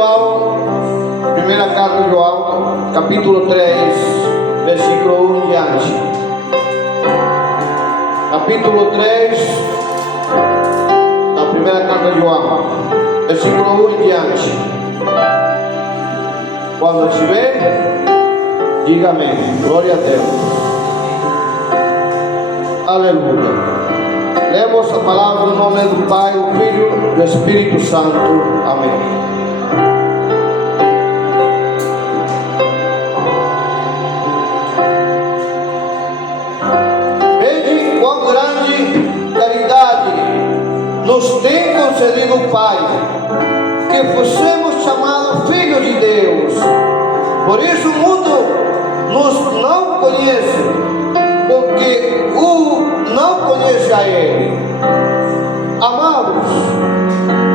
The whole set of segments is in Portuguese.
João, primeira carta de João, capítulo 3, versículo 1 em diante. Capítulo 3 da primeira carta de João, versículo 1 em diante. Quando estiver, diga amém. Glória a Deus. Aleluia. Lemos a palavra no nome do Pai, do Filho e do Espírito Santo. Amém. Vede quão grande caridade nos tem concedido o Pai, que fossemos chamados filhos de Deus. Por isso o mundo nos não conhece, porque o não conhece a Ele. Amados,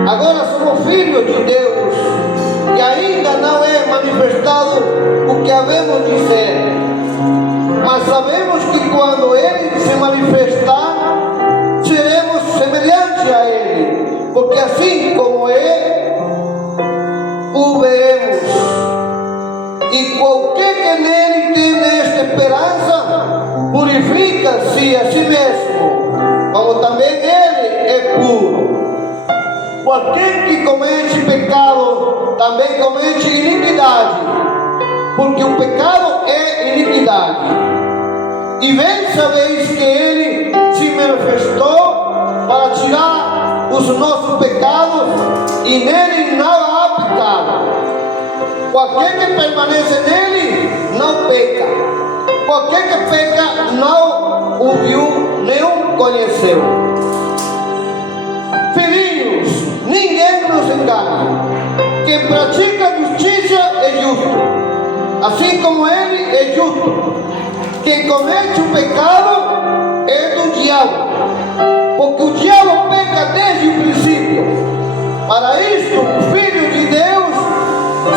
agora somos filhos de Deus e ainda não é manifestado o que havemos de ser, mas sabemos que quando Ele se manifestar, seremos semelhantes a Ele, porque assim como é, o veremos. E qualquer que nele tem esta esperança, purifica-se a si mesmo, como também ele é puro. Qualquer que comete pecado, também comete iniquidade, porque o pecado é iniquidade. E bem sabeis que ele se manifestou para tirar os nossos pecados, e nele não há pecado. Qualquer que permanece nele, não peca. Qualquer que peca, não o viu, nem o conheceu. Filhinhos, ninguém nos engane. Quem pratica justiça é justo, assim como ele é justo. Quem comete o pecado é do diabo, porque o diabo peca desde o princípio. Para isto, o Filho de Deus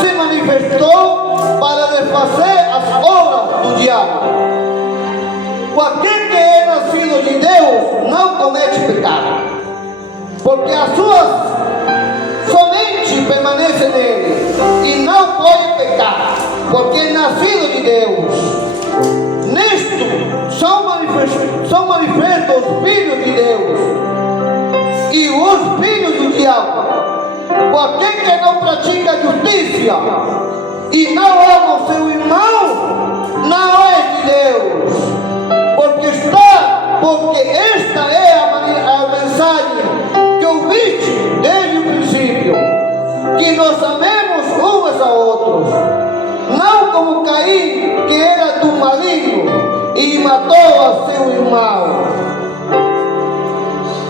se manifestou para desfazer as obras do diabo. Qualquer que é nascido de Deus não comete pecado, porque as suas somente permanece nele e não pode pecar, porque é nascido de Deus. Nisto são manifestos os filhos de Deus e os filhos do diabo. Qualquer que não pratica justiça e não ama o seu irmão, não é de Deus, porque esta é a mensagem que ouviste desde o princípio, que nós amemos uns a outros, não como Caim, que era do maligno e matou a seu irmão.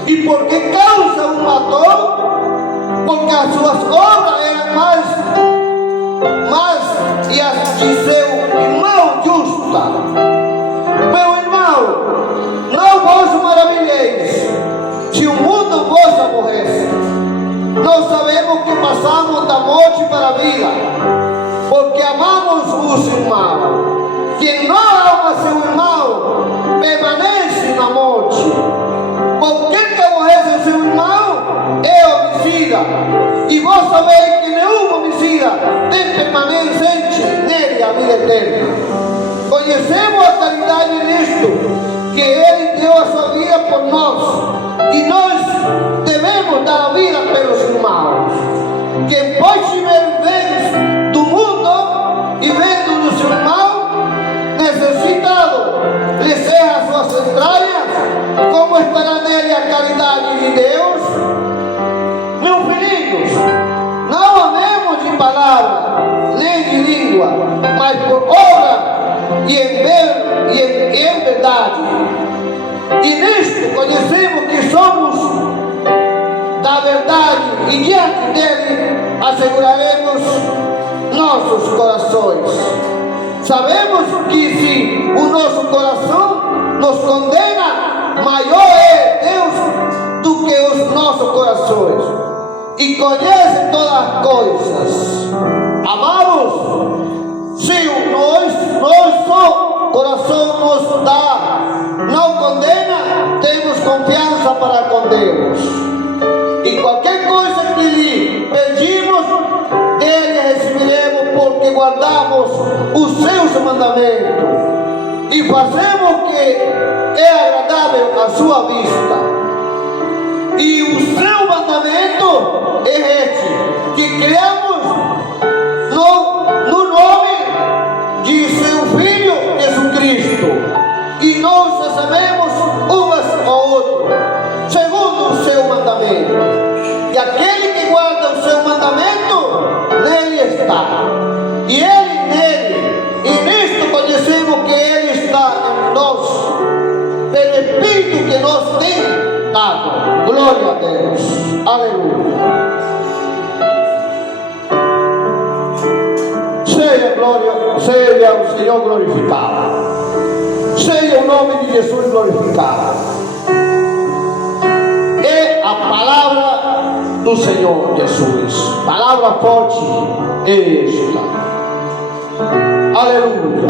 E por que causa o matou? Porque as suas obras eram más e as de seu irmão justa. Meu irmão, não vos maravilheis se o mundo vos aborrece. Nós sabemos que passamos da morte para a vida, porque amamos os irmãos. Quem não ama seu irmão permanece na morte. Qualquer que aborrece seu irmão é homicida, e vós sabeis que nenhum homicida tem permanente nele a vida eterna. Conhecemos a caridade nisto, que ele deu a sua vida por nós, e nós devemos dar a vida pelos irmãos. Quem pode tiver bens do mundo e vendo do seu irmão necessitado, lhe cerra as suas entranhas, como estará nele a caridade de Deus? Meus filhinhos, não amemos de palavra, nem de língua, mas por obra e em verdade. E nisto conhecemos que somos da verdade, e diante dele asseguraremos nossos corações. Sabemos que se o nosso coração nos condena, maior é Deus do que os nossos corações, e conhece todas as coisas. Amados, se nosso coração nos dá, não condena, temos confiança para com Deus. E qualquer coisa que lhe pedimos, Deus guardamos os seus mandamentos e fazemos o que é agradável à sua vista. E o seu mandamento é este: que creamos no nome de seu Filho Jesus Cristo e nós amemos umas ao outro, segundo o seu mandamento. E aquele que guarda o seu mandamento, nele está, e ele nele, e nisto conhecemos que ele está em nós, pelo Espírito que nos tem dado. Glória a Deus. Aleluia. Seja o Senhor glorificado. Seja o nome de Jesus glorificado. É a palavra do Senhor Jesus. Palavra forte é esta. Aleluia.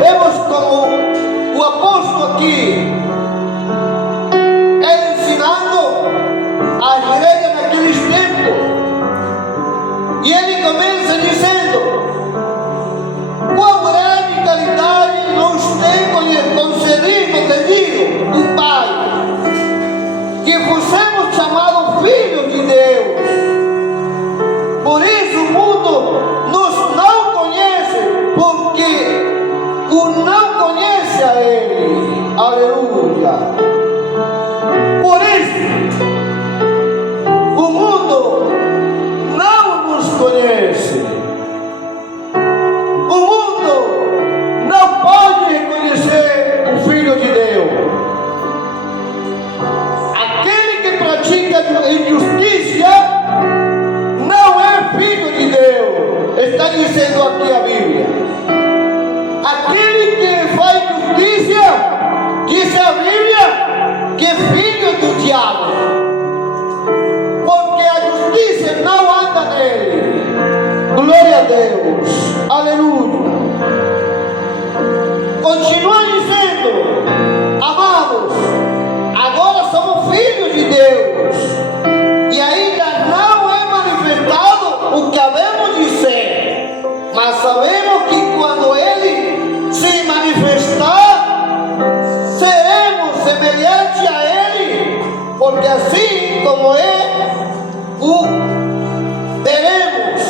Vemos como o apóstolo aqui é ensinando a igreja naqueles tempos. E ele começa dizendo: qual radicalidade nos tem concedido o Pai, que fossemos chamados filhos de Deus. Por isso o mundo nos não conhece, porque o não conhece a Ele. Aleluia. Por isso o mundo não nos conhece. O mundo não pode reconhecer o Filho de Deus. Aquele que pratica injustiça não é filho de Deus. Está dizendo aqui a Bíblia. Aquele que faz justiça, diz a Bíblia, que é filho do diabo. Porque a justiça não anda nele. Glória a Deus. Aleluia. Continua dizendo: amados, agora somos filhos de Deus, e ainda não é manifestado o que havemos de ser, mas sabemos que quando Ele se manifestar, seremos semelhantes a Ele, porque assim como o veremos.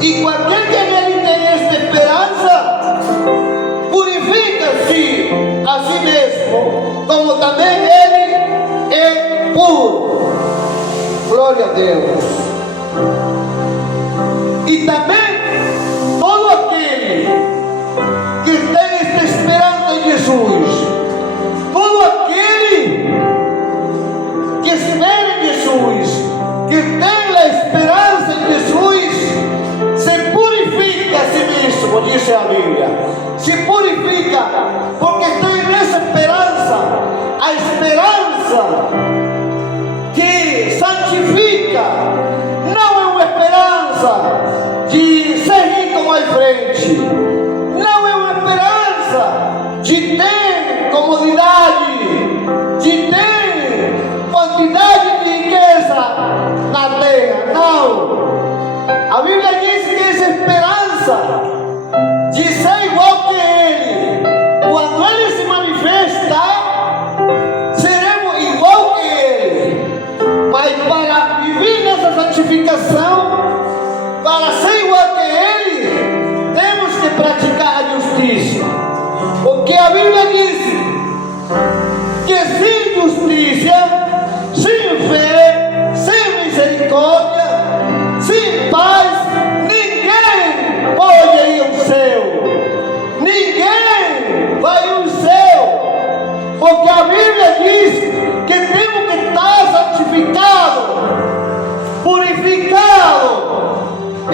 E qualquer que nele tem esta esperança, purifica-se a si mesmo, como também ele é puro. Glória a Deus. E também todo aquele que tem esta esperança em Jesus, todo aquele que espera em Jesus, que tem a esperança em Jesus, se purifica a si mesmo, diz a Bíblia. Se purifica, porque tem nessa esperança, a esperança que santifica. Não é uma esperança de seguir como à frente, não é uma esperança de ter comodidade, de ter quantidade de riqueza na terra. Não. A Bíblia diz que essa esperança de ser igual que Ele, quando Ele se manifesta, seremos igual que Ele. Mas para viver nessa santificação, para ser igual que Ele, temos que praticar a justiça. Porque a Bíblia diz que sem justiça, sem fé, sem misericórdia, sem paz, ninguém pode ir ao céu. Ninguém vai ao céu. Porque a Bíblia diz que temos que estar santificados, purificados,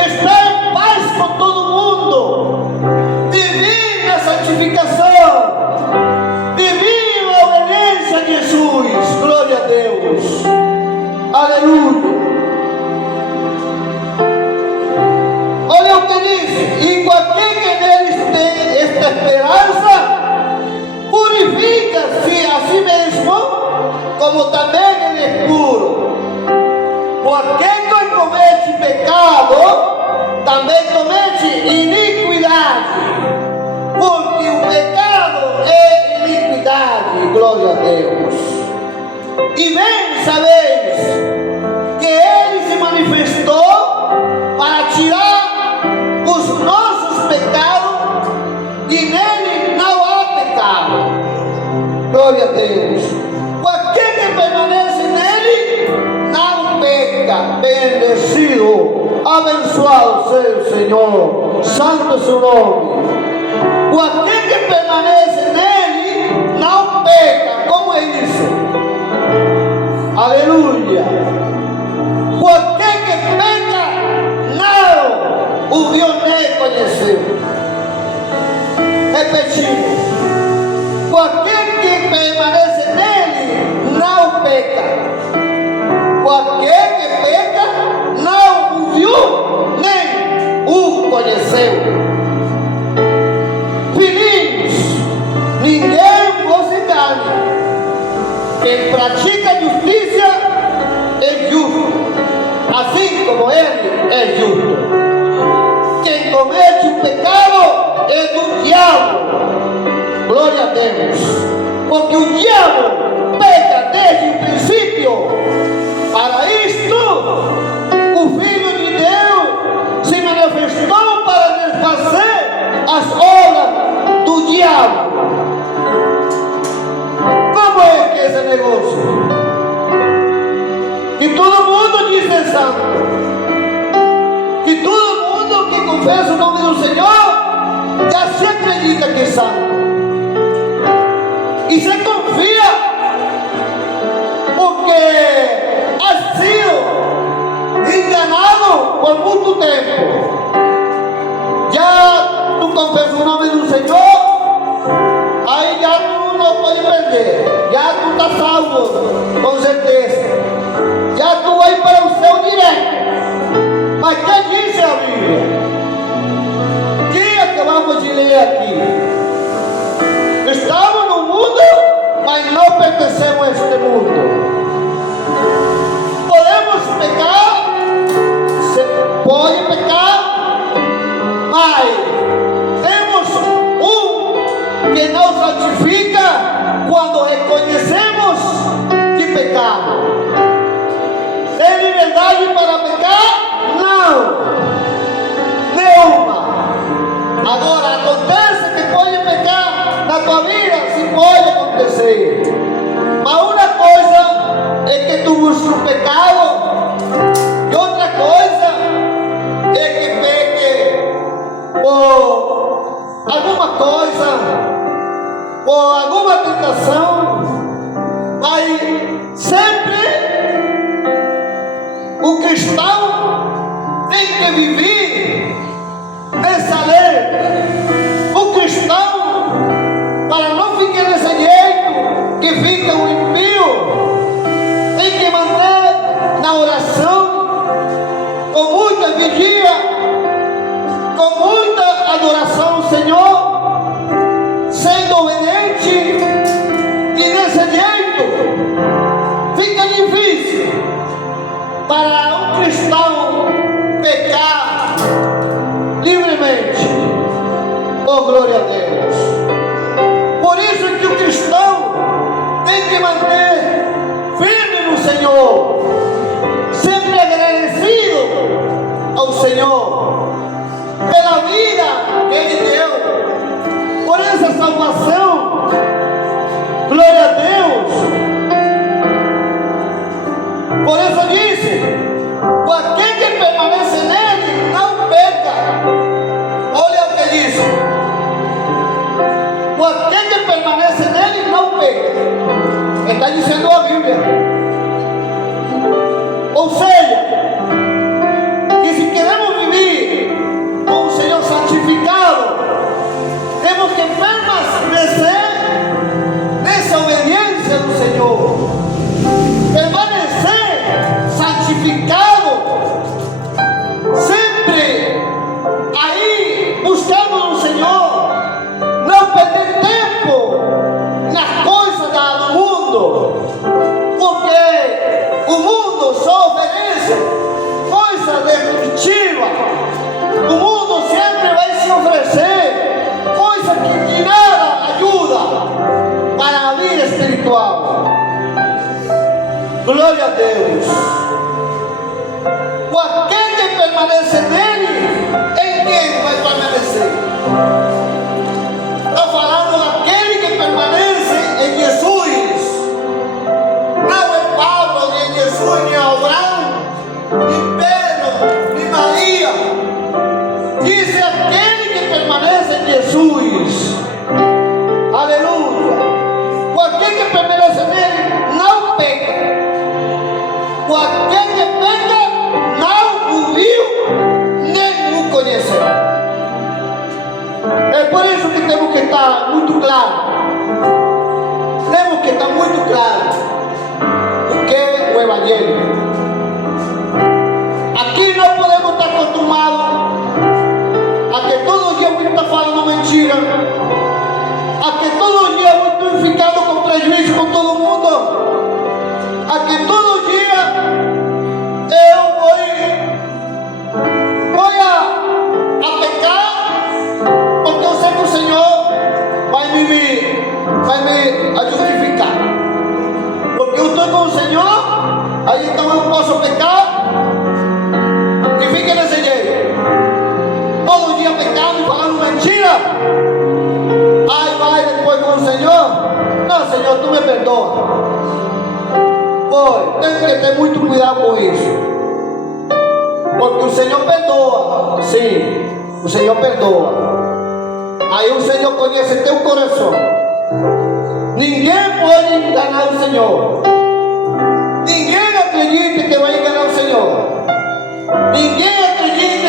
estar em paz com todo mundo, viver na santificação, viver na obediência a Jesus. Glória a Deus. Aleluia. Olha o que diz: e qualquer que neles tem esta esperança, purifica-se a si mesmo, como também ele é puro. Porque comete pecado, também comete iniquidade, porque o pecado é iniquidade, glória a Deus. E bem sabeis que Ele se manifestou para tirar os nossos pecados, e nele não há pecado, glória a Deus. Aquele que permanece nele não peca. Bendecido, abençoado seja o Senhor, santo é o seu nome. Aquele que permanece nele não peca. Como é isso? Aleluia. Aquele que peca não o viu nem conheceu. Repetindo, aquele que permanece nele não peca. Aquele que peca não o viu nem o conheceu. Filhinhos, ninguém vos engane. Quem pratica justiça é justo, assim como ele é justo. Quem comete o pecado é do diabo. Glória a Deus. Porque o diabo peca desde o princípio. Para isto, o Filho de Deus se manifestou para desfazer as obras do diabo. Como é que é esse negócio? Que todo mundo diz é santo. Que todo mundo que confessa o nome do Senhor já se acredita que é santo. E se confia, porque ha sido enganado por muito tempo. Já tu confessas o nome do Senhor, aí já tu não pode perder. Já tu está salvo, com certeza. Já tu vai para o céu direto. Mas quem disse a Bíblia? Que acabamos de ler aqui? Estamos no mundo, mas não pertencemos a este mundo. Podemos pecar, se pode pecar, mas temos um que nos santifica quando reconhecemos que pecamos. Tem liberdade para pecar? Não, nenhuma. Agora, acontece que pode pecar na tua vida? Sim, pode acontecer. Mas uma coisa é que tu busques o pecado, e outra coisa é que peque por alguma coisa, por alguma tentação. Mas sempre o cristão tem que viver nessa lei. O cristão, para não ficar desse jeito que fica o impio, tem que manter na oração, com muita vigia, com muita adoração ao Senhor, sendo obediente. E desse jeito fica difícil para um cristão pecar livremente. Oh, glória a Deus. Por isso que o cristão tem que manter firme no Senhor, sempre agradecido ao Senhor pela vida que Ele deu, por essa salvação. Glória a Deus. Por isso disse: aquele que permanece nele não peca. Olha o que diz: aquele que permanece nele não peca. Está dizendo a Bíblia. Ou seja, que se queremos viver com o Senhor santificado, temos que permanecer nessa obediência do Senhor, permanecer santificado, sempre aí buscando o Senhor, não perder tempo nas coisas do mundo, Glória a Deus. Aquele que permanece nele, em quem vai permanecer? Está falando daquele que permanece em Jesus. Não é Paulo, nem Jesus, nem Abraão, nem Pedro, nem Maria. Diz aquele que permanece em Jesus. Aleluia. Aquele que permanece nele não peca. Aquele que peca não o viu, nem o conheceu. É por isso que temos que estar muito claro. Temos que estar muito claro o que é o Evangelho. Aqui não podemos estar acostumados a que todo dia alguém está falando mentira, a que todo dia eu estou ficando com prejuízo com todo mundo, a que todo dia eu vou a pecar, porque eu sei que o Senhor vai me justificar, porque eu estou com o Senhor, aí então eu posso pecar e fica desse jeito, todo dia pecando e falando mentira. Aí vai depois com o Senhor. Não, Senhor, tu me perdoa. Tem que ter muito cuidado com isso. Porque o Senhor perdoa. Sim, o Senhor perdoa. Aí o Senhor conhece teu coração. Ninguém pode enganar o Senhor. Ninguém acredita que vai enganar o Senhor. Ninguém acredita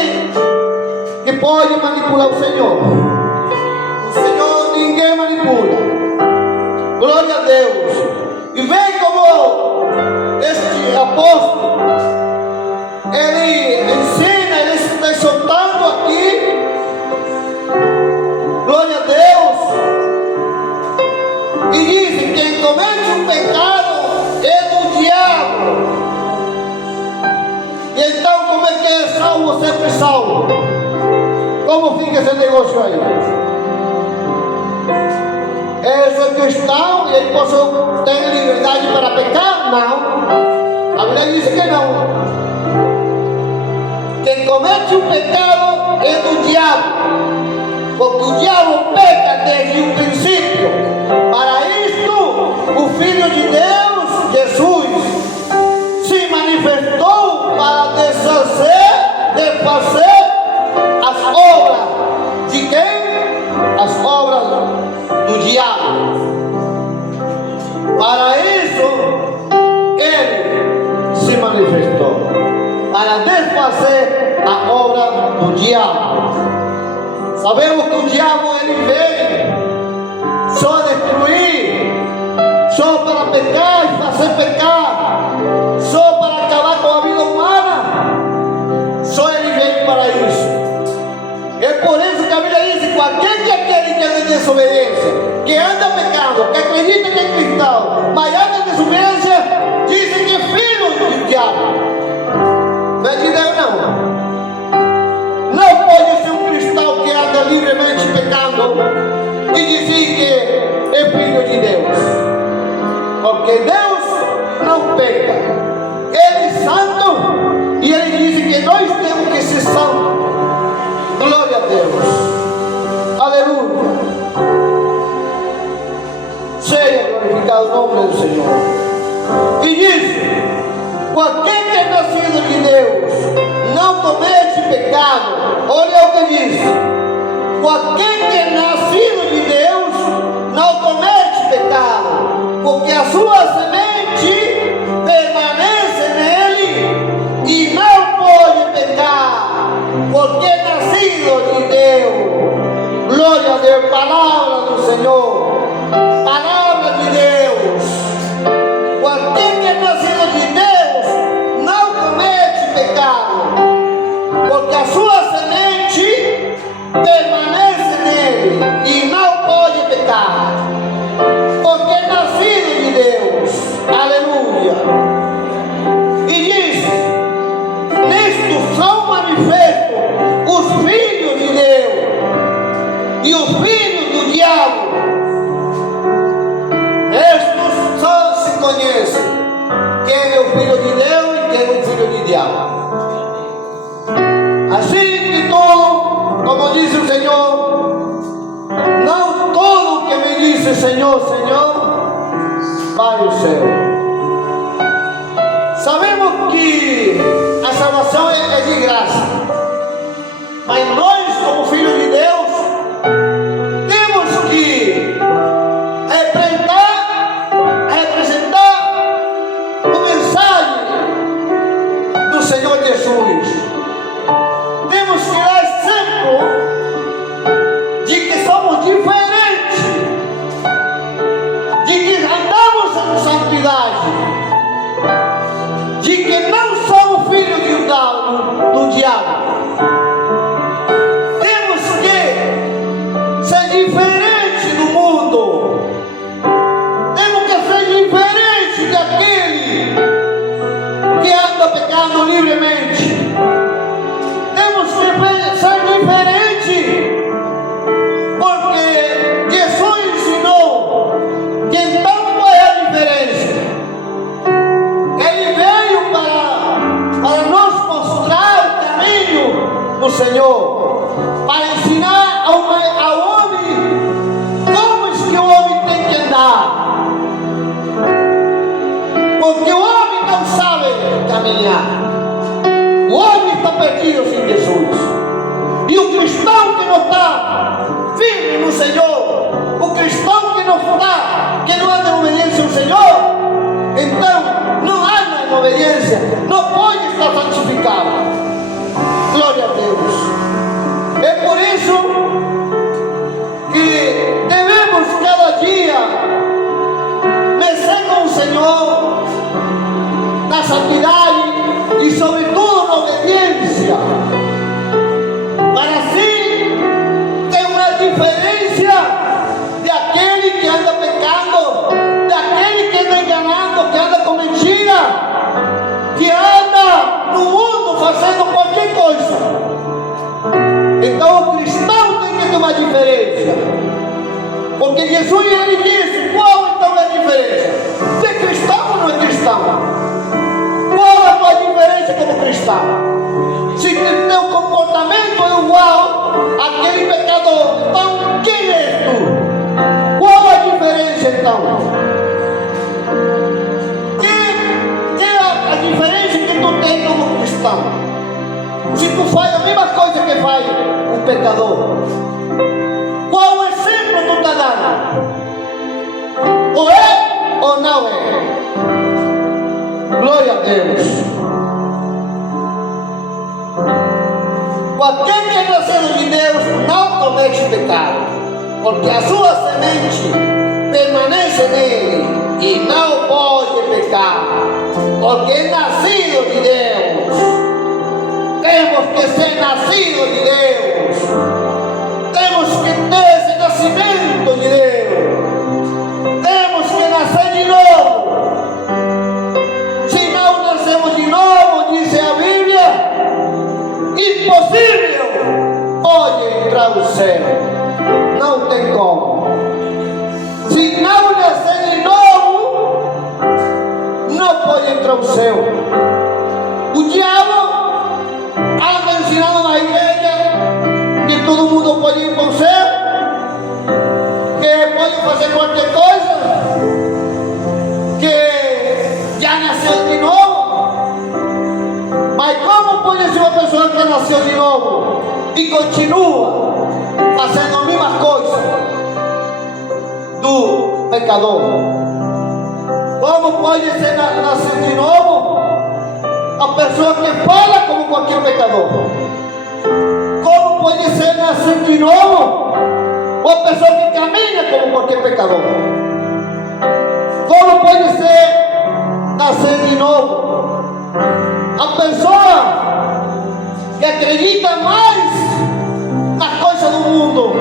que pode manipular o Senhor. O Senhor ninguém manipula. Glória a Deus. E vem como este apóstolo, ele ensina, ele está exortando aqui. Glória a Deus. E diz: quem comete um pecado é do diabo. E então, como é que é salvo ou sempre salvo? Como fica esse negócio aí? É só questão e ele possui ter liberdade para pecar? Não. A Bíblia diz que não. Quem comete um pecado é do diabo, porque o diabo peca desde o princípio. Para isto, o Filho de Deus, Jesus, se manifestou para desfazer as obras de quem? As obras do diabo. Para isso ele se manifestou, para desfazer a obra do diabo. Sabemos que o diabo ele veio só destruir, só para pecar e fazer pecar, só para acabar com a vida humana. Só ele veio para isso. É por isso que a Bíblia diz que aquele que anda em desobediência, que anda pecando, que acredita que é cristão, mas anda em desobediência, dizem que é filho do diabo. Não é de Deus, não. Não pode ser um cristão que anda livremente pecando e dizer que é filho de Deus. Porque Deus não peca. Ele é santo e ele diz que nós temos que ser santos. Glória a Deus. Aleluia. Seja glorificado o nome do Senhor. E diz: aquele que é nascido de Deus não comete pecado. Olha o que diz: aquele que é nascido de Deus não comete pecado, porque a sua semente permanece nele e não pode pecar, porque é nascido de Deus. Glória a Deus. Palavra do Senhor. Palavra de Deus. Aquele que é nascido de Deus não comete pecado, porque a sua semente permanece nele e não pode pecar, porque é nascido de Deus. Senhor, Senhor, vai ao céu. Sabemos que a salvação é de graça, mas nós, como filhos de Deus, temos que representar a mensagem do Senhor Jesus. Temos que dar exemplo de que somos diferentes, de que andamos em santidade, de que não somos filhos do diabo. Temos que ser diferentes do mundo. Temos que ser diferentes daquele que anda pecando livremente. Temos que ser diferentes porque Jesus ensinou que então qual é a diferença? Ele veio para nos mostrar o caminho do Senhor, para ensinar ao homem como é que o homem tem que andar, porque o homem não sabe caminhar. O homem está perdido sem Jesus, e o cristão que não está firme no Senhor, o cristão que não anda em obediência ao Senhor, então não anda em obediência, não pode estar santificado. Glória a Deus. É por isso que devemos cada dia crescer com o Senhor na santidade e sobretudo na obediência, para assim ter uma diferença de aquele que anda pecando, daquele que anda enganando, que anda com mentira, que anda no mundo fazendo qualquer coisa. Então o cristão tem que ter uma diferença, porque Jesus ele disse: qual então é a diferença? Se é cristão ou não é cristão? Qual é a tua diferença como cristão? Se teu comportamento é igual àquele pecador, então quem és tu? Qual é a diferença então? Que é a diferença que tu tem como cristão? Se tu faz a mesma coisa que faz o pecador, qual exemplo tu está dando? Ou é ou não é? Glória a Deus. Qualquer que é nascido de Deus não comete pecado, porque a sua semente permanece nele e não pode pecar, porque é nascido de Deus. Temos que ser nascidos de Deus. Temos que ter esse nascimento de Deus. Temos que nascer de novo. Se não nascemos de novo, diz a Bíblia, impossível pode entrar no céu. Não tem como. Se não nascer de novo, não pode entrar no céu. O diabo anda ensinando na igreja que todo mundo pode ir para o céu, que pode fazer qualquer coisa, que já nasceu de novo. Mas como pode ser uma pessoa que nasceu de novo e continua fazendo a mesma coisa do pecador? Como pode ser nascer de novo a pessoa que fala como qualquer pecador? Como pode ser nascer de novo uma pessoa que caminha como qualquer pecador? Como pode ser nascer de novo a pessoa que acredita mais nas coisas do mundo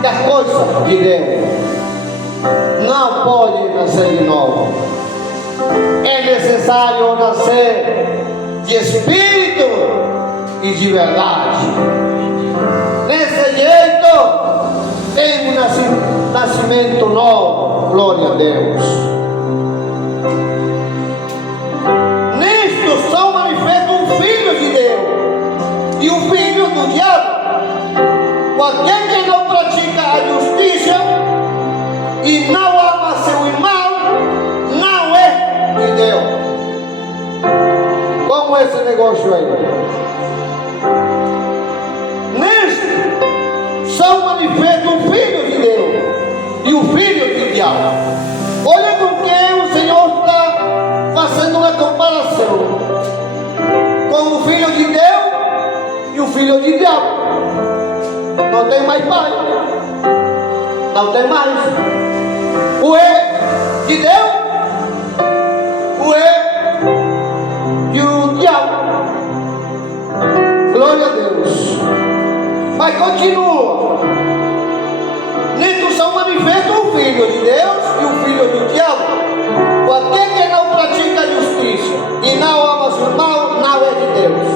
que as coisas de Deus? Não pode nascer de novo. É necessário nascer de espírito e de verdade. Desse jeito tem um nascimento novo. Glória a Deus. Nisto são manifestos um filho de Deus e o filho do diabo. Qualquer que não pratica a justiça e não esse negócio aí. Neste são manifestos o Filho de Deus e o Filho do diabo. Olha com quem o Senhor está fazendo uma comparação: com o Filho de Deus e o Filho do diabo. Não tem mais pai, não tem mais. O é de Deus, o é e o diabo. Glória a Deus. Mas continua. Nisto são manifestos o Filho de Deus e o Filho do diabo. Aquele que não pratica a justiça e não ama seu irmão, não é de Deus.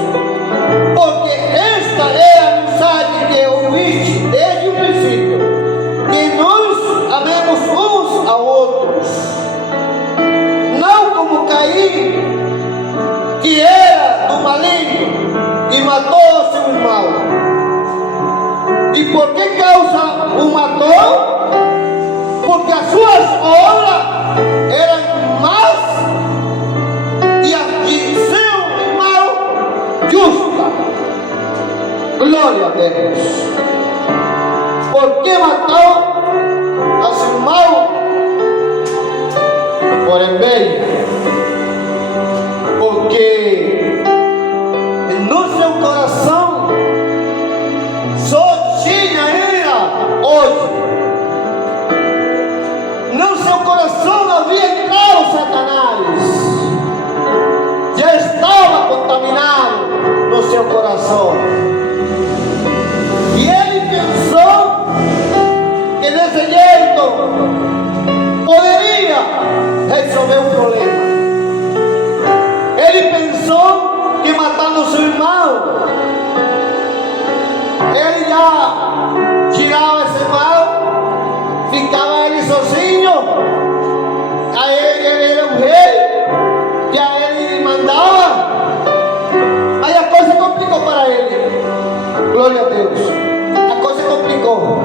Porque esta é a mensagem que ouviste desde o princípio, que nós amemos uns a outros. Não como Caim, que era do maligno e matou seu irmão. E por que causa o matou? Porque as suas obras eram más e as de seu irmão justas. Glória a Deus. Por que matou a seu irmão? Por bem. Porque no seu coração só tinha ira hoje. No seu coração havia entrado Satanás. Já estava contaminado no seu coração. E ele pensou que desse jeito poderia resolver o problema. Ele pensou que matando seu irmão, ele já tirava esse mal, ficava ele sozinho, a ele era um rei, e a ele mandava. Aí a coisa complicou para ele. Glória a Deus. A coisa complicou.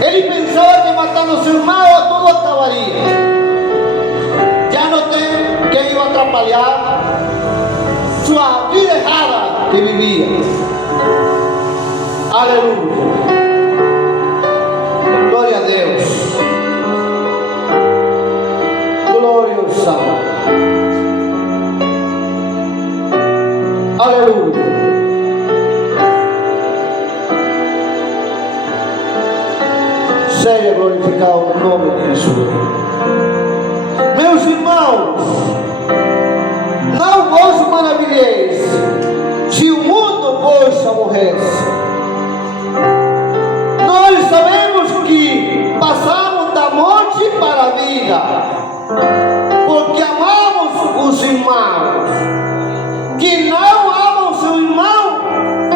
Ele pensava que matando seu irmão tudo acabaria. Já não tem quem o atrapalhar sua vida errada que vivia. Aleluia. Glória a Deus. Glória ao Santo. Aleluia. Seja glorificado o nome de Jesus. Meus irmãos, não vos maravilheis se o mundo vos aborrece. Nós sabemos que passamos da morte para a vida, porque amamos os irmãos. Que não amam seu irmão,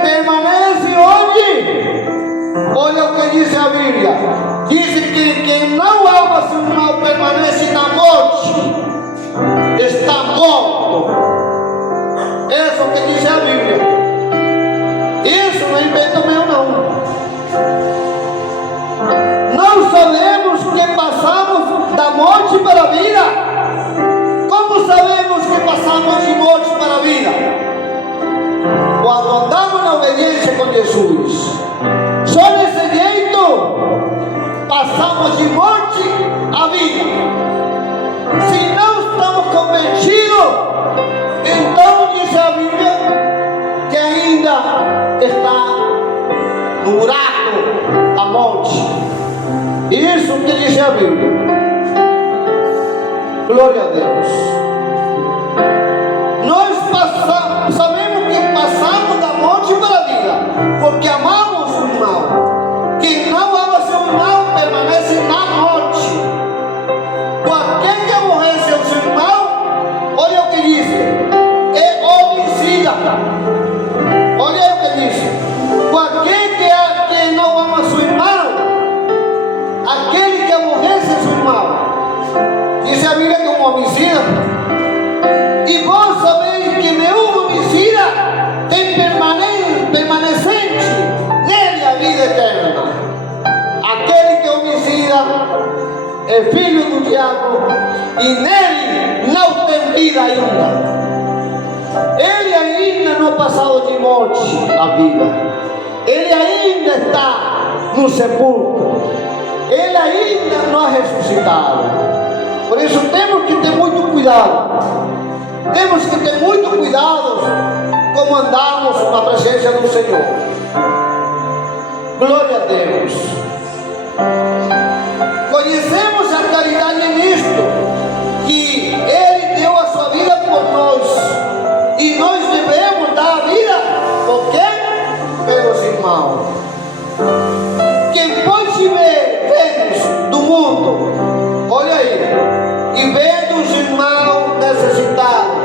permanece onde? Olha o que diz a Bíblia. Diz que quem não ama seu irmão permanece na morte, está morto. Isso é o que diz a Bíblia. Isso não é invento meu, não. Nós sabemos que passamos da morte para a vida. Como sabemos que passamos de morte para a vida? Quando andamos na obediência com Jesus. Só desse jeito passamos de morte à vida. Se não estamos convencidos, então diz a Bíblia que ainda está no buraco a morte. Isso que diz a Bíblia. Glória a Deus. Nós sabemos que passamos da morte para a vida, porque amamos o irmão. Quem não ama seu irmão permanece na morte. Aquele que aborrece o seu irmão, olha o que diz, é homicida. Olha o que diz. Aquele que não ama seu irmão, aquele que aborrece seu irmão, diz a Bíblia que é um homicida. E vós sabeis que nenhum homicida tem permanecente nele a vida eterna. Aquele que é homicida é filho do diabo e nele não tem vida ainda. Ele passado de morte a vida. Ele ainda está no sepulcro. Ele ainda não é ressuscitado. Por isso temos que ter muito cuidado. Temos que ter muito cuidado como andamos na presença do Senhor. Glória a Deus. Conhecemos a caridade nisto, que Ele deu a sua vida por nós, e nós devemos dar a vida por quê? Pelos irmãos. Quem pode ver Vênus do mundo, olha aí, e vendo os irmãos necessitados,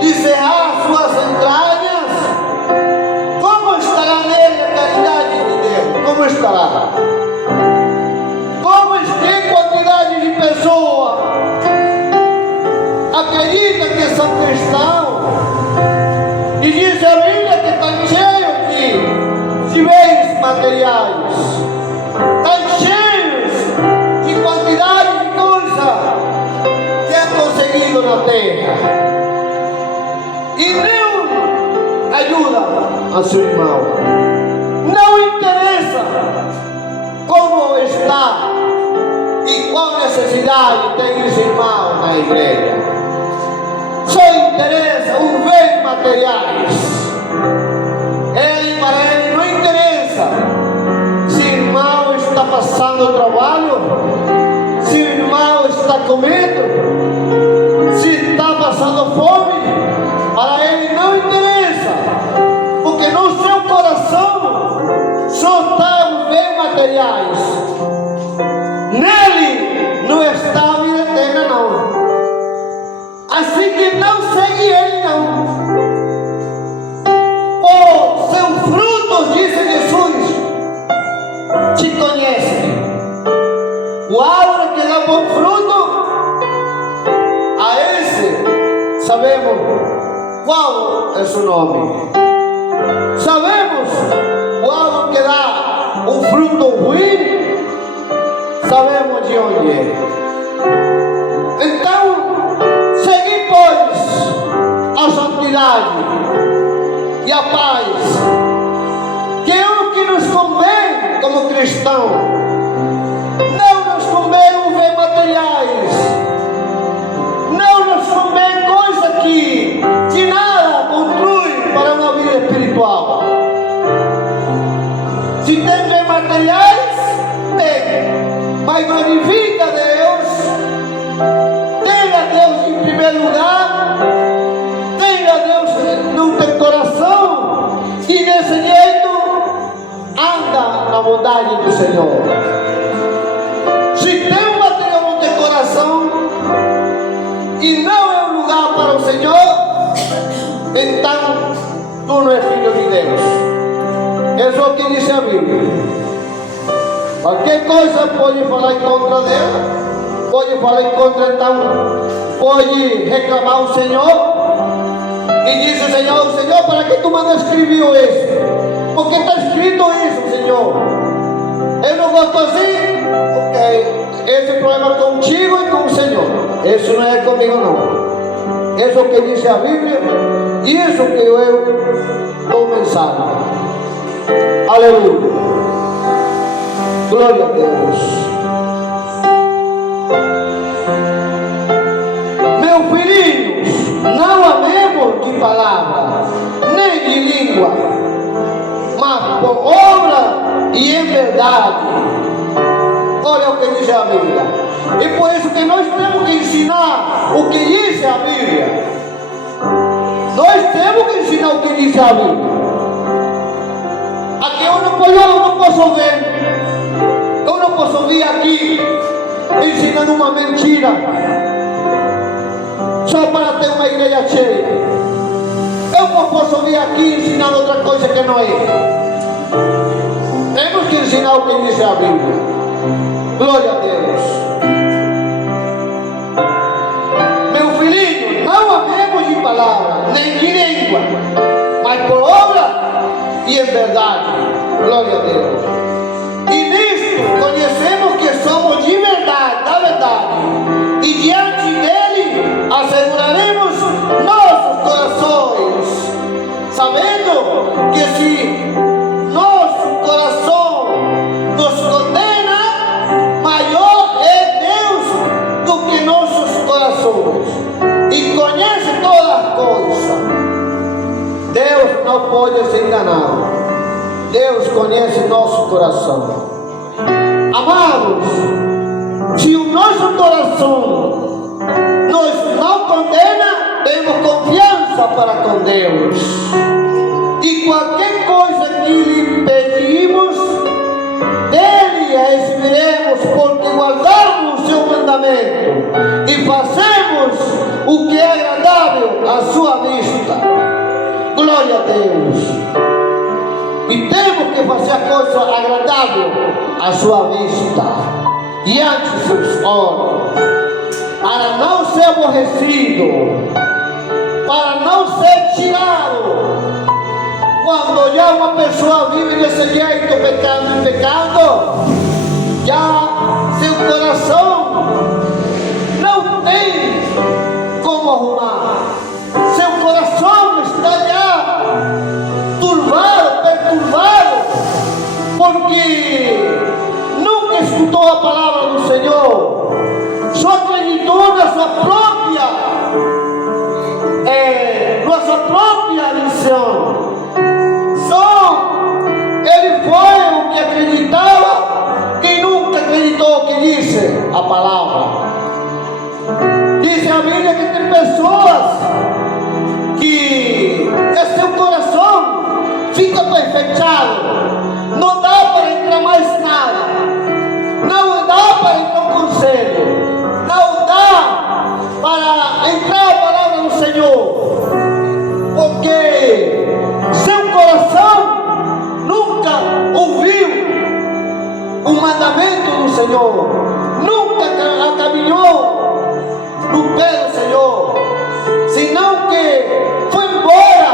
de cerrar suas entranhas, como estará nele a caridade de Deus? Como estará? Como tem quantidade de pessoas acredita que são cristãos e diz a Bíblia que estão cheios de bens materiais, estão cheios de quantidade de coisa que é conseguido na terra, e não ajuda a seu irmão. Não interessa como está e qual necessidade tem esse irmão na igreja. Só interessa os bens materiais. Para ele não interessa se o irmão está passando trabalho, se o irmão está comendo, se está passando fome. Para ele não interessa, porque no seu coração só estão os bens materiais. Nele não está a vida eterna, não. Assim que não segue ele, não. Por seus frutos, disse Jesus, te conhecem. O árvore que dá bom fruto, a esse sabemos qual é o seu nome. Sabemos o árvore que dá um fruto ruim, sabemos de onde é. Então, segui, pois, a santidade e a paz, que é o que nos convém como cristãos. Não nos convém os bens materiais, não nos convém coisa que de nada contribui para uma vida espiritual. Se tem bens materiais, tem, mas glorifica a Deus, tenha Deus em primeiro lugar, tenha Deus no teu coração, e desse jeito anda na bondade do Senhor. Se tem um material no teu coração e não é um lugar para o Senhor, então tu não és filho de Deus. É só o que diz a Bíblia. Qualquer coisa pode falar em contra dela, pode falar em contra, então pode reclamar o Senhor, e diz o Senhor, para que tu mandas escrever isso? Porque está escrito isso, Senhor. Eu não gosto assim, ok, esse problema é contigo e com o Senhor, isso não é comigo não. Isso é o que diz a Bíblia, isso que eu dou mensagem. Aleluia. Glória a Deus. Meus filhinhos, não amemos de palavra, nem de língua, mas por obra e em verdade. Olha o que diz a Bíblia. E por isso que nós temos que ensinar o que diz a Bíblia. Nós temos que ensinar o que diz a Bíblia. Aqui eu não posso ver. Eu não posso vir aqui ensinando uma mentira só para ter uma igreja cheia. Eu não posso vir aqui ensinando outra coisa que não é. Temos que ensinar o que diz a Bíblia. Glória a Deus. Meu filhinho, não amemos de palavra, nem de língua, mas por obra e em verdade. Glória a Deus. E nisto conhecemos que somos de verdade, da verdade, e diante dele asseguraremos nossos corações. podes enganar. Deus conhece nosso coração. Amados, se o nosso coração nos não condena, temos confiança para com Deus. E qualquer coisa que lhe pedimos, dele a receberemos, porque guardamos o seu mandamento e fazemos o que é agradável à sua vista. Glória a Deus. E temos que fazer a coisa agradável à sua vista, diante de seus olhos, para não ser aborrecido, para não ser tirado. Quando já uma pessoa vive desse jeito, pecando e pecando, já seu coração não tem como arrumar. Seu coração está já turbado, perturbado, porque nunca escutou a palavra do Senhor, só acreditou na sua própria lição. Ele foi o que acreditava e nunca acreditou o que disse a palavra. Diz a Bíblia que tem pessoas que seu coração fica fechado, não dá para entrar mais nada, não dá para entrar um conselho, não dá para entrar a palavra do Senhor, porque seu coração nunca ouviu o mandamento do Senhor, nunca caminhou no pé do Senhor, senão que foi embora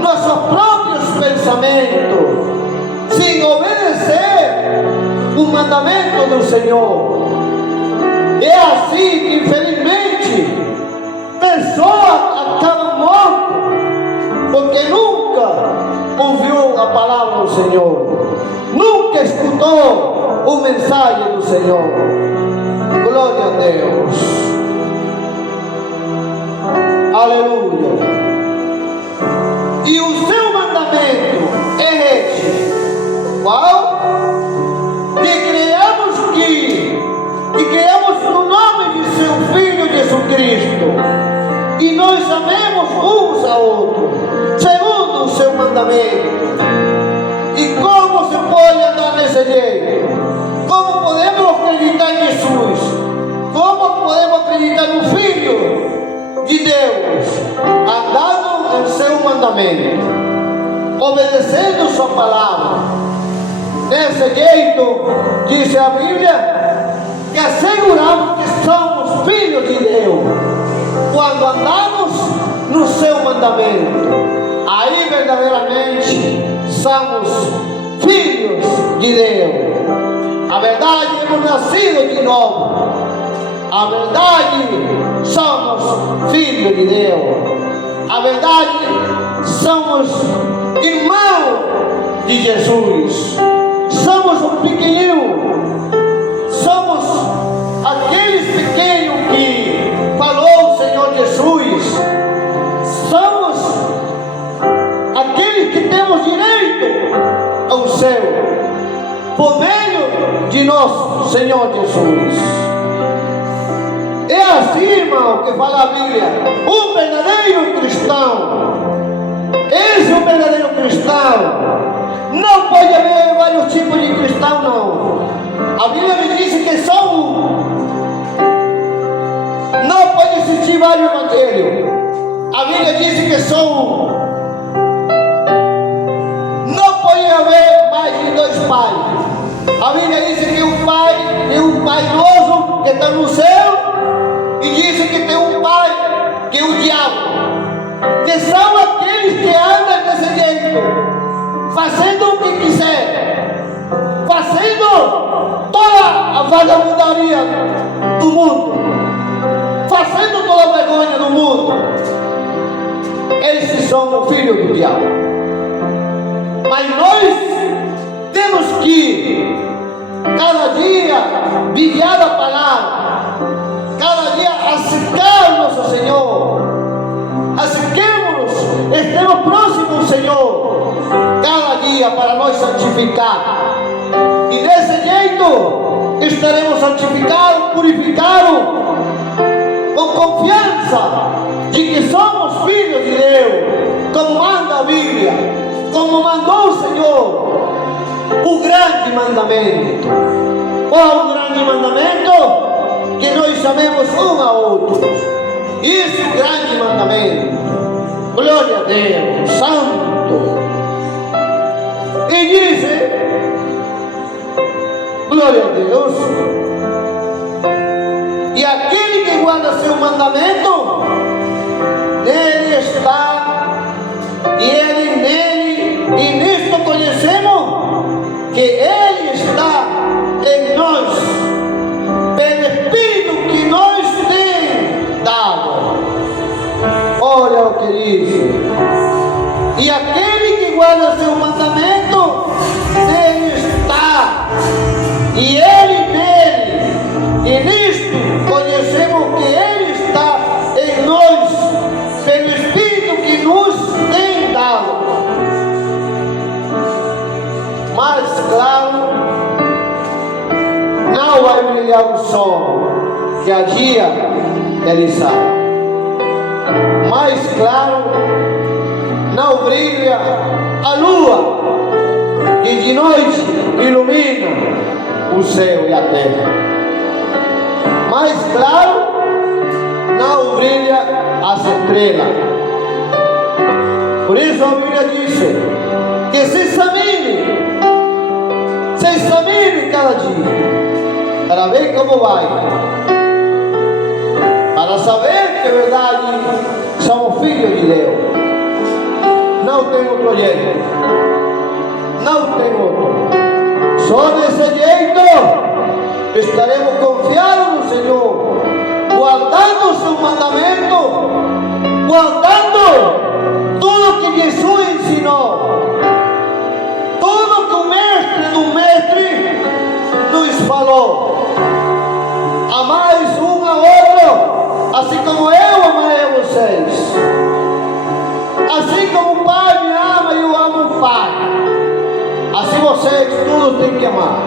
nos seus próprios pensamentos, sem obedecer o mandamento do Senhor. É assim que, infelizmente, pessoas acabam mortas, porque nunca ouviu a palavra do Senhor, nunca escutou o mensagem do Senhor. Glória a Deus. Aleluia. E o seu mandamento é este: qual? Que creiamos no nome de seu Filho Jesus Cristo, e nós amemos uns a outros, segundo o seu mandamento. E como se pode andar desse jeito? Como podemos acreditar em Jesus? Como podemos acreditar no Filho de Deus? Andando em seu mandamento, obedecendo sua palavra. Desse jeito, diz a Bíblia, que asseguramos que somos filhos de Deus, quando andamos no seu mandamento. Aí verdadeiramente somos filhos de Deus. A verdade, hemos nascido de novo. A verdade, somos filhos de Deus. A verdade, somos irmãos de Jesus. Somos um pequenino. Somos aqueles pequenos que falou o Senhor Jesus. Somos aqueles que temos direito ao céu, por meio de nosso Senhor Jesus. É assim, irmão, que fala a Bíblia. Um verdadeiro cristão, esse é um verdadeiro cristão. Não pode haver vários tipos de cristão, não. A Bíblia me diz que só um. Não pode existir vários evangelhos. A Bíblia diz que só um. Não pode haver mais de dois pais. A Bíblia diz que um pai tem um pai nosso que está no céu, e diz que tem um pai que é o diabo, que são aqueles que andam desse jeito, fazendo o que quiser, fazendo toda a vagabundaria do mundo, fazendo toda a vergonha do mundo. Esses são os filhos do diabo. Mas nós temos que cada dia viver a palavra, cada dia acercar o nosso Senhor, acerquemos-nos, estemos próximos Senhor cada dia para nós santificar. E desse jeito estaremos santificados, purificados, com confiança de que somos filhos de Deus, como manda a Bíblia, como mandou o Senhor, o grande mandamento. Qual o grande mandamento? Que nós amemos um ao outro. Isso é o grande mandamento. Glória a Deus, santo. E diz, glória a Deus, e aquele que guarda seu mandamento, nele está, e ele nele, e nisto conhecemos que ele está em nós, pelo Espírito que nos tem dado. Olha o que diz. E aquele que guarda seu mandamento, nele está, e ele nele, e nisto conhecemos que ele está em nós, pelo Espírito que nos tem dado. Mas claro, não vai brilhar o sol, que a dia ele sabe. Mais claro, não brilha a lua, que de noite ilumina o céu e a terra. Mais claro, não brilha as estrelas. Por isso a Bíblia diz que se examine cada dia, para ver como vai, para saber que é verdade somos filhos de Deus. Não tem outro jeito, não tem outro. Só desse jeito estaremos confiados no Senhor, guardando seu mandamento, guardando tudo que Jesus ensinou, tudo que o mestre nos falou. Amais um ao outro, assim como eu amei a vocês. Assim como o Pai me ama e eu amo o Pai, assim vocês todos têm que amar.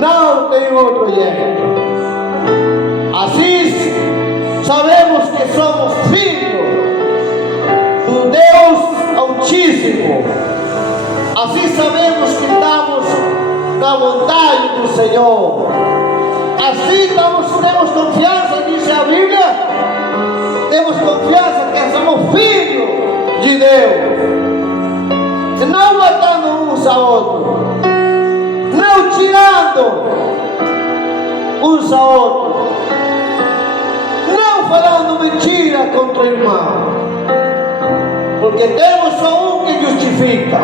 Não tem outro jeito. Assim sabemos que somos filhos do Deus Altíssimo. Assim sabemos que estamos na vontade do Senhor. Assim temos confiança, diz a Bíblia, temos confiança que somos filhos de Deus, não matando uns a outros, não tirando uns a outros, não falando mentira contra o irmão, porque temos só um que justifica,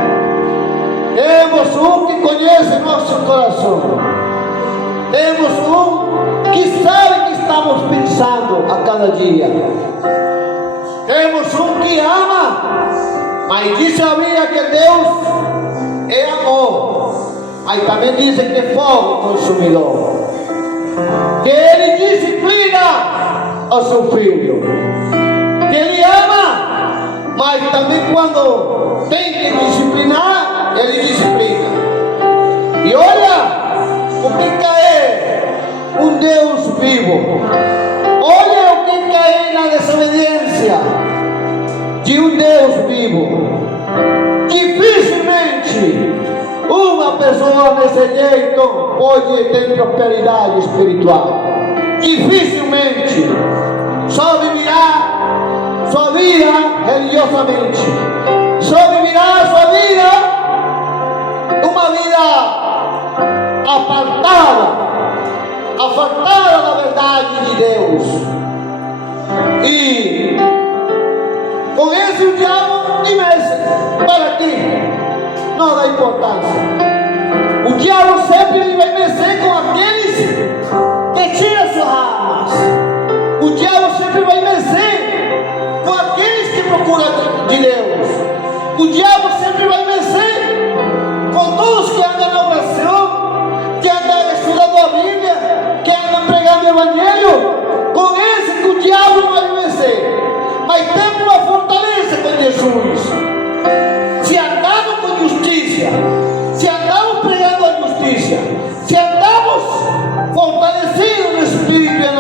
temos um que conhece nosso coração, temos um que sabe que estamos pensando a cada dia. Temos um que ama, mas diz a Bíblia que Deus é amor, mas também diz que é fogo consumidor, que Ele disciplina o seu filho, que Ele ama, mas também quando tem que disciplinar, Ele disciplina. E olha o que é um Deus vivo. Olha o que é na desobediência de um Deus vivo. Dificilmente uma pessoa desse jeito pode ter prosperidade espiritual. Dificilmente. Só viverá sua vida religiosamente. Só viverá sua vida uma vida apartada da verdade de Deus. E com esse o diabo mexe para ti, não dá importância. O diabo sempre vai mexer com aqueles que tiram suas armas. O diabo sempre vai mexer com aqueles que procuram de Deus. O diabo sempre vai mexer com todos que andam na oração, que andam estudando a Bíblia, que andam pregando o Evangelho. Com esse que o diabo não vai vencer. Mas temos uma fortaleza com Jesus.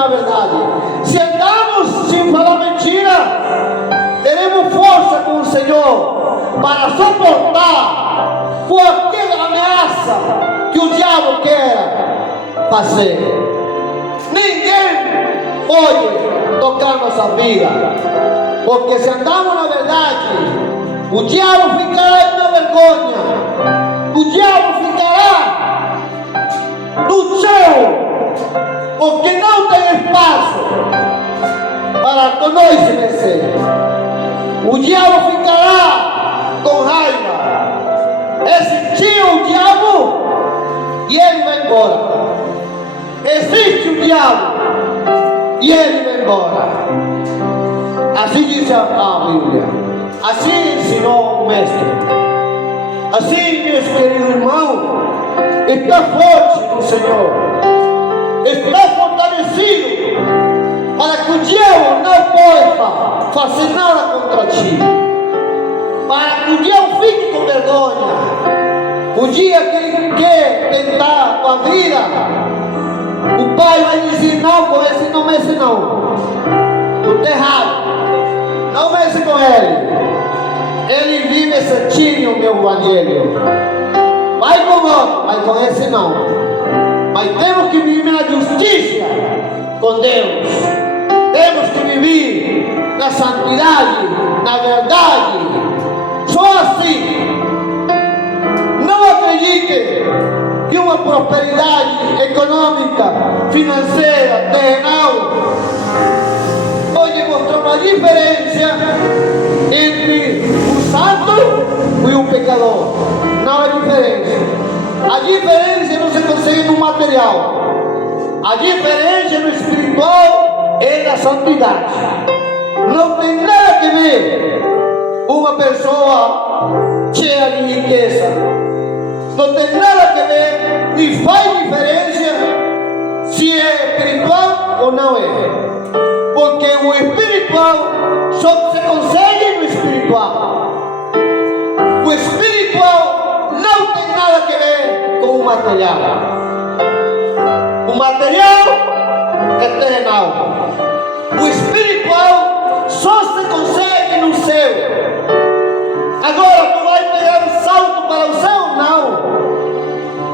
na verdade. Se andamos sem falar mentira, teremos força com o Senhor para suportar qualquer ameaça que o diabo queira fazer. Ninguém pode tocar nossa vida, porque se andamos na verdade, o diabo ficará na vergonha, o diabo ficará no céu, porque não tem espaço para nós se vencer. O diabo ficará com raiva, existiu o diabo e ele vai embora. Existe o diabo e ele vai embora. Assim diz a Bíblia, assim ensinou o mestre. Assim, meus queridos irmãos, está forte no Senhor, está fortalecido, para que o diabo não possa fazer nada contra ti, para que o diabo fique com vergonha. O dia que ele quer tentar a vida, o pai vai dizer: não, com esse não mexe não, tu está errado, não mexe com ele. Ele vive certinho o meu evangelho. Vai com outro, mas com esse não. Mas temos que viver na justiça com Deus. Temos que viver na santidade, na verdade. Só assim. Não acredite que uma prosperidade econômica, financeira, terrenal pode mostrar uma diferença entre o santo e o pecador. Não há diferença. A diferença não se consegue no material. A diferença no espiritual é na santidade. Não tem nada que ver uma pessoa cheia de riqueza. Não tem nada que ver, e faz diferença se é espiritual ou não é. Porque o espiritual só se consegue no espiritual. O espiritual não tem nada a ver com o material. O material é terrenal. O espiritual só se consegue no céu. Agora tu vai pegar um salto para o céu? Não.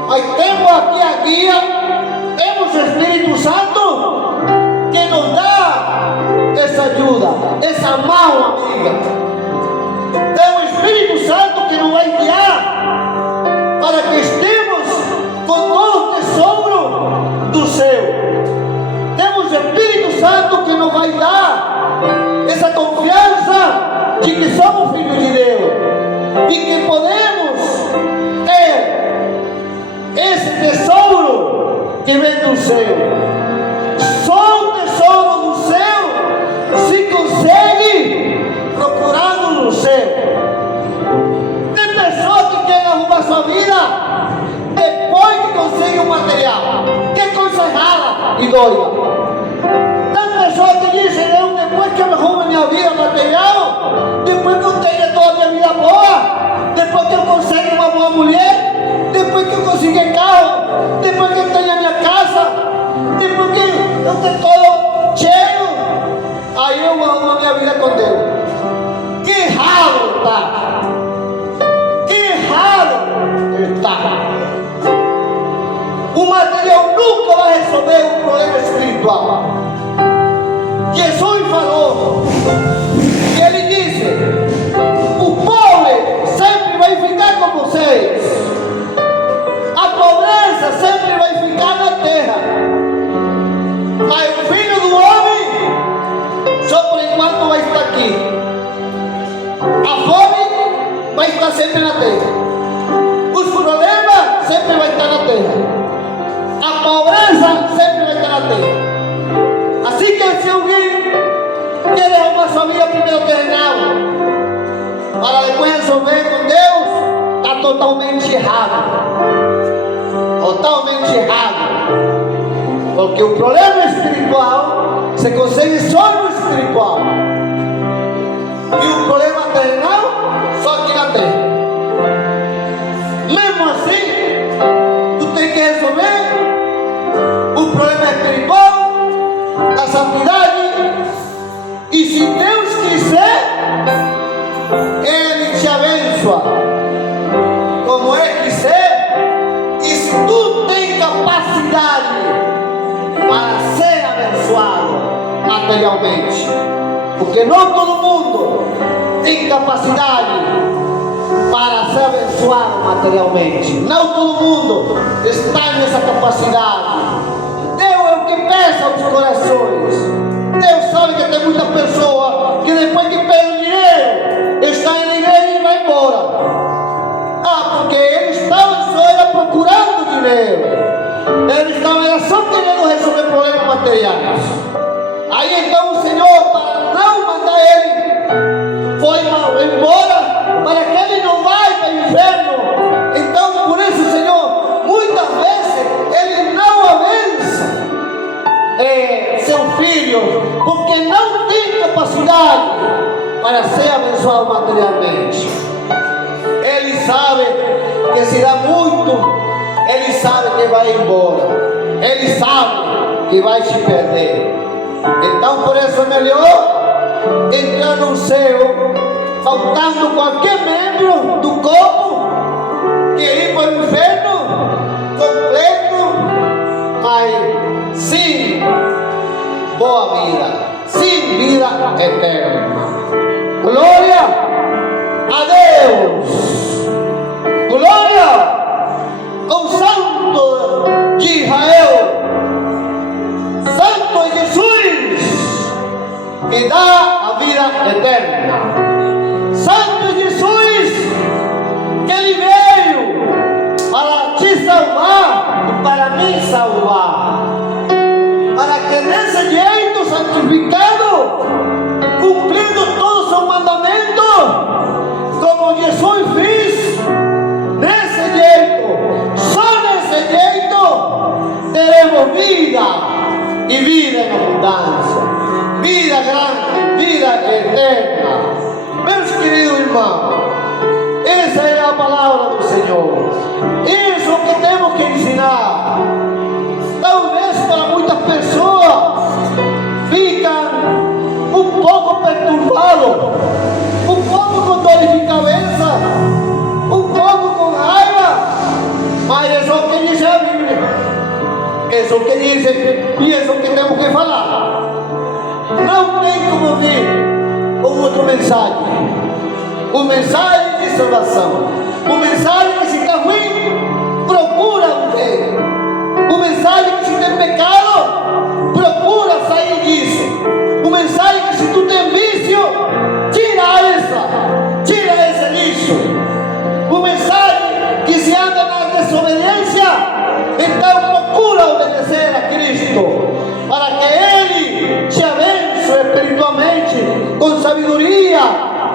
Mas temos aqui a guia, temos o Espírito Santo que nos dá essa ajuda, essa mão amiga. Tem o Espírito Santo que nos vai guiar para que estemos com todo o tesouro do céu. Temos o Espírito Santo que nos vai dar essa confiança de que somos filhos de Deus e que podemos ter esse tesouro que vem do céu. Só o tesouro do céu se consegue procurando no céu. Tem pessoa que quer arrumar sua vida depois que consegue o material. Que coisa errada e doida. Tem pessoa que diz: eu depois que eu arrumo minha vida material, depois que eu tenho toda a minha vida boa, depois que eu consigo uma boa mulher, depois que eu consigo carro, depois que eu tenho a minha casa, depois que eu tenho todo cheio, aí eu arrumo a minha vida com Deus. Que errado está! Que errado está! O material nunca vai resolver o problema espiritual. Jesus falou, e ele disse: o pobre sempre vai ficar com vocês, a pobreza sempre vai ficar na terra, mas o Filho do Homem só por enquanto vai estar aqui. A fome vai estar sempre na terra, os problemas sempre vai estar na terra, a pobreza sempre vai estar na terra. Assim que se alguém quer arrumar sua vida primeiro terrenal, para depois resolver com Deus, está totalmente errado. Totalmente errado. Porque o problema espiritual se consegue só no espiritual. E o problema terrenal só aqui na terra. Mesmo assim, tu tem que resolver o problema espiritual materialmente. Porque não todo mundo tem capacidade para ser abençoado materialmente. Não todo mundo está nessa capacidade. Deus é o que pesa os corações. Deus sabe que tem muita pessoa que depois que pega o dinheiro, está na igreja e vai embora. Porque ele estava só era procurando dinheiro. Ele estava era só querendo resolver problemas materiais. Aí então o Senhor, para não mandar ele, foi embora, para que ele não vá para o inferno. Então por isso o Senhor, muitas vezes, ele não abençoa seu filho, porque não tem capacidade para ser abençoado materialmente. Ele sabe que se dá muito, ele sabe que vai embora, ele sabe que vai se perder. Então por isso é melhor entrar no céu faltando qualquer membro do corpo que ir para o inferno completo, mas sem boa vida, sem vida eterna. Glória a Deus! Glória ao Santo de Israel, Santo Jesus, que dá a vida eterna. Santo Jesus, que ele veio para te salvar e para me salvar, para que nesse jeito santificado, cumprindo todos os seus mandamentos, como Jesus fez, nesse jeito, só nesse jeito, teremos vida, e vida em abundância, vida grande, vida eterna. Meus queridos irmãos, essa é a palavra do Senhor. Isso que temos que ensinar. Talvez para muitas pessoas ficam um pouco perturbados, um pouco com dor de cabeça, um pouco com raiva, mas é só o que diz a Bíblia, é só o que diz, e é só o que temos que falar. Não tem como vir com outra mensagem, uma mensagem de salvação, uma mensagem que se está ruim, procura ver, uma mensagem que se tem pecado, procura sair disso, uma mensagem que se tu tem vício, tira esse lixo, uma mensagem que se anda na desobediência, então procura obedecer a Cristo, para que Ele te abençoe espiritualmente, com sabedoria,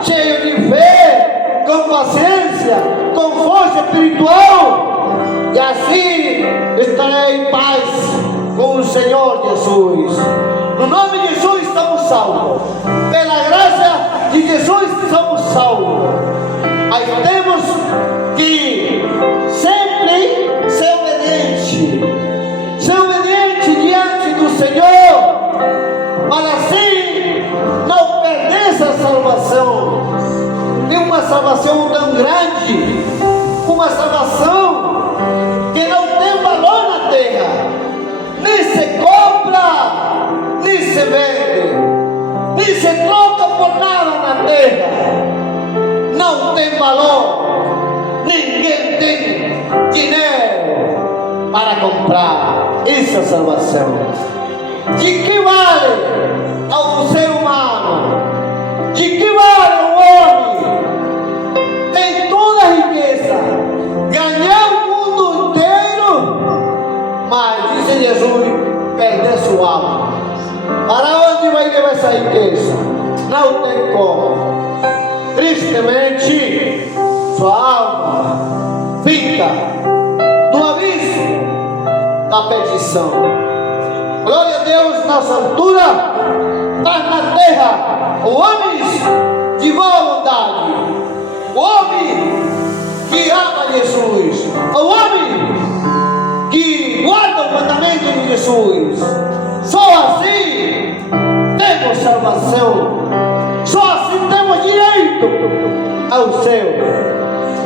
cheio de fé, com paciência, com força espiritual, e assim estarei em paz com o Senhor Jesus. No nome de Jesus estamos salvos, pela graça de Jesus somos salvos. Aí temos que sempre ser obediente diante do Senhor, para assim não perder essa salvação. Tem uma salvação tão grande, uma salvação que não tem valor na terra, nem se compra, nem se vende, nem se troca por nada na terra. Não tem valor, ninguém tem dinheiro para comprar essa salvação. De que vale ao ser humano? De que vale o homem? Tem toda a riqueza, ganhar o mundo inteiro, mas disse Jesus, perder sua alma. Para onde vai levar essa riqueza? Não tem como. Tristemente, sua alma fica no abismo da perdição. Glória a Deus nessa altura, mas na terra, homens de boa vontade, o homem que ama Jesus, o homem que guarda o mandamento de Jesus. Só assim temos salvação, só assim temos direito ao céu,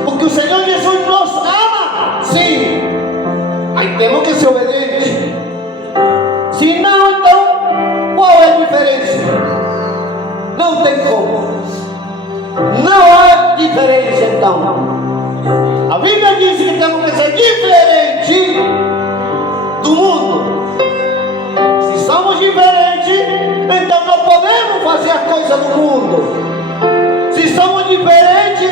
porque o Senhor Jesus nos ama, sim, aí temos que ser obedientes. Se não, então qual é a diferença. Não tem como. Não há diferença então. A Bíblia diz que temos que ser diferente do mundo. Se somos diferentes, então não podemos fazer a coisa do mundo. Se somos diferentes,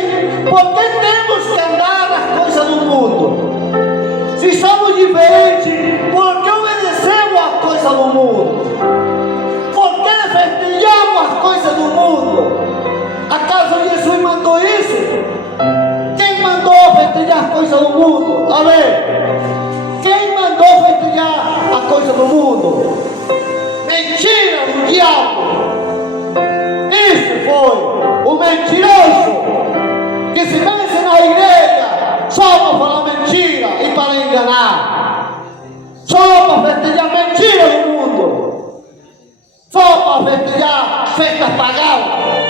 por que temos que andar as coisas do mundo? Se somos diferentes, por que obedecemos as coisas do mundo? Por que festejamos as coisas do mundo? Acaso Jesus mandou isso? Quem mandou festejar as coisas do mundo? A ver, quem mandou festejar as coisas do mundo? Mentira do diabo! Isso foi o mentiroso que se mete na igreja só para falar mentira e para enganar, só para festejar mentira do mundo, só para festejar festas paganas.